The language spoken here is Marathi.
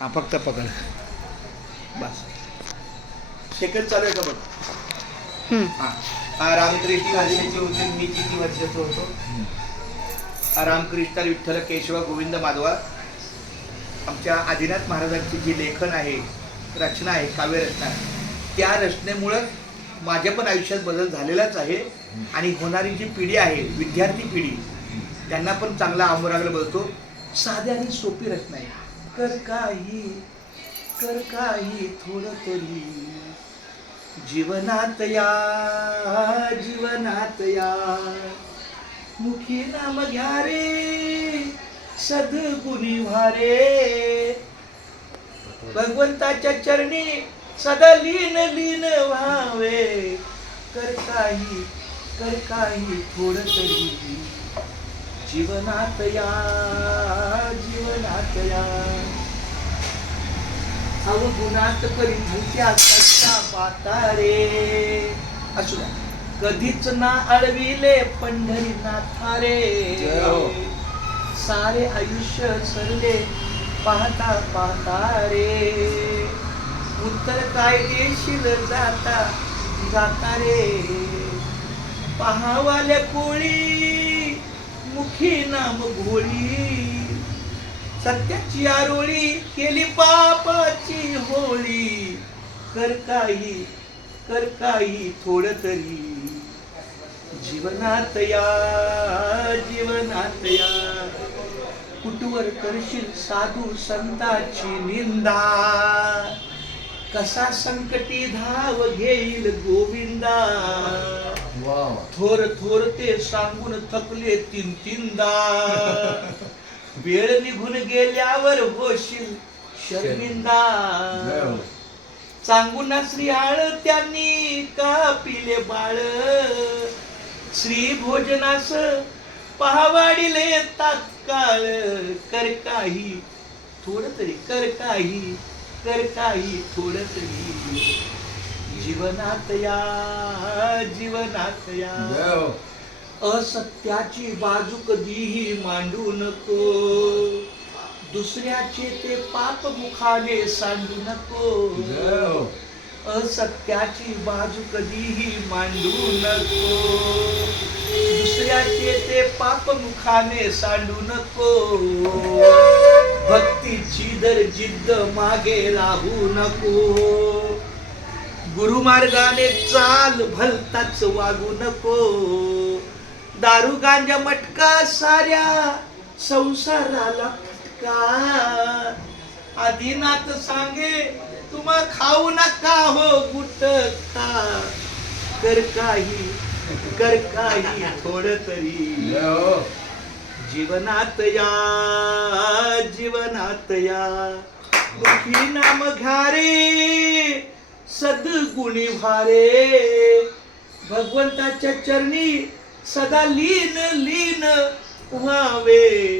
हा फक्त पकड बस. सेकंड चालू आहे का बघ. हा रामकृष्ण आदिनाथची होते, मी किती वर्षाचं होतो. रामकृष्ण विठ्ठल केशव गोविंद माधवा. आमच्या आदिनाथ महाराजांची जी लेखन आहे, रचना आहे, काव्यरचना, त्या रचनेमुळं माझ्या पण आयुष्यात बदल झालेलाच आहे. आणि होणारी जी पिढी आहे, विद्यार्थी पिढी, त्यांना पण चांगला आमोरागला बघतो. साधी आणि सोपी रचना आहे. कर काही थोडं तरी जीवनात या मुखी नाम घ्या रे सद्गुणी व्हारे. भगवंताच्या चरणी सदा लीन व्हावे. कर काही थोडं तरी जीवनात या. अवगुणात परिभूत्या कष्टा पाता रे. असू द्या. कधीच ना अळविले पंढरीनाथा रे. सारे आयुष्य सरले पाहता रे. उत्तर काय देशील जाता रे. पहावाल्या कोळी मुखी नाम घोळी. सत्याची आरोळी केली पापाची होळी. कर काही थोडं तरी जीवनात या. कुठवर करशील साधू संतांची निंदा. कसा संकटी धाव घेईल गोविंदा. थोर ते सांगून थकले तीनदा. वेळ निघून गेल्यावर होशील शर्मिंदा. सांगून श्रीहाळ त्यांनी का पिले बाळ. श्री भोजनास पहावाडिले तात्काळ. कर काही थोडं तरी जीवनात या. असत्याची बाजू कधीही मांडू नको. दुसऱ्याचे ते पाप मुखाने सांडू नको. असत्याची बाजू कधीही मांडू नको. दुसऱ्याचे ते पाप मुखाने सांडू नको. भक्तीची दर जिद्द मागे राहू नको. गुरुमार्गाने चाल भलताच वागू नको. दारू गांजा मटका साऱ्या संसाराला फटका. आदिनाथ सांगे तुम्हा खाऊ नका हो गुटखा. कर काही थोडं तरी जीवनात या. मुखी नाम घ्या रे सद्गुणी व्हारे. भगवंताच्या चरणी सदा लीन व्हावे.